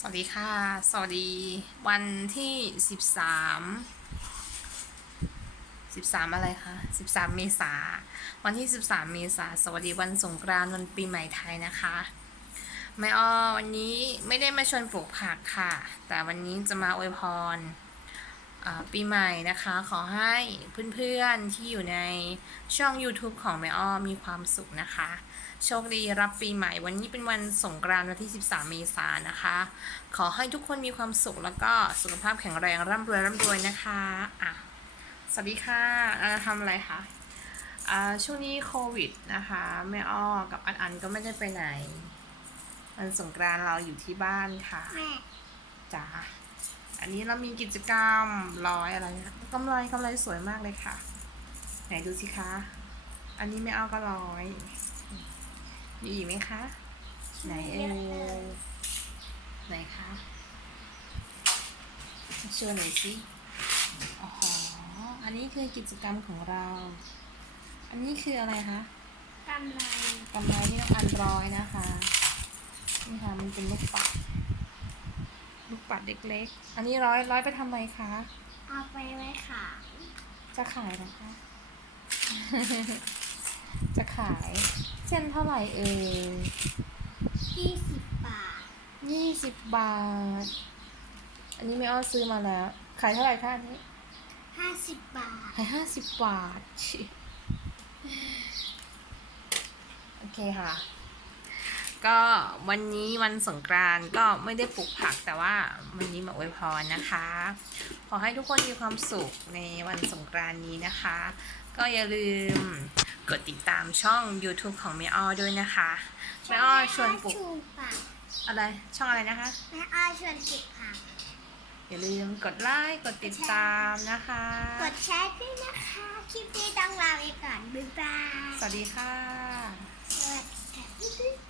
สวัสดีค่ะ สวัสดีวันที่สิบสามสิบสามอะไรคะสิบสามเมษาวันที่สิบสามเมษาสวัสดีวันสงกรานต์วันปีใหม่ไทยนะคะแม่อ้อวันนี้ไม่ได้มาชวนปลูกผักค่ะ แต่วันนี้จะมาอวยพร ปีใหม่นะคะ ขอให้เพื่อนๆที่อยู่ในช่อง YouTube ของแม่อ้อมีความสุขนะคะ โชคดีรับปีใหม่ วันนี้เป็นวันสงกรานต์วันที่ 13 เมษายนนะคะ ขอให้ทุกคนมีความสุขแล้วก็สุขภาพแข็งแรงร่ำรวยร่ำรวยนะคะอะสวัสดีค่ะอาทำอะไรคะอ่าช่วงนี้โควิดนะคะแม่อ้อกับอันอันก็ไม่ได้ไปไหนวันสงกรานต์เราอยู่ที่บ้านค่ะแม่จ้า อันนี้เรามีกิจกรรมร้อยอะไรนะกำไรกำไรสวยมากเลยค่ะ ไหนดูสิคะ อันนี้ไม่เอาก็ร้อย มีอีกไหมคะ ไหนเอ่ยไหนคะโชว์หน่อยสิอ๋ออันนี้คือกิจกรรมของเรา อันนี้คืออะไรคะกำไรกำไรที่ต้องอันร้อยนะคะ นี่ค่ะ มันเป็นลูกปัดลูก ปัดเล็กๆ อันนี้ร้อยร้อยไปทำอะไรคะ เอาไปไว้ค่ะ จะขายนะคะ จะขาย เส้นเท่าไหร่เอ่ยยี่สิบบาท ยี่สิบบาท อันนี้ไม่อ้อซื้อมาแล้ว ขายเท่าไหร่คะอันนี้ห้าสิบบาท ขายห้าสิบบาทชิโอเคค่ะ ก็วันนี้วันสงกรานต์ก็ไม่ได้ปลูกผักแต่ว่าวันนี้มาอวยพรนะคะ ขอให้ทุกคนมีความสุขในวันสงกรานต์นี้นะคะ ก็อย่าลืมกดติดตามช่อง YouTube ของแม่อ้อด้วยนะคะแม่อ้อชวนปลูกชูผักอะไรช่องอะไรนะคะแม่อ้อชวนปลูกผักอย่าลืมกดไลค์กดติดตามนะคะ กดแชร์ด้วยนะคะ คลิปนี้ต้องลาไปก่อนบ๊ายบายสวัสดีค่ะสวัสดีค่ะ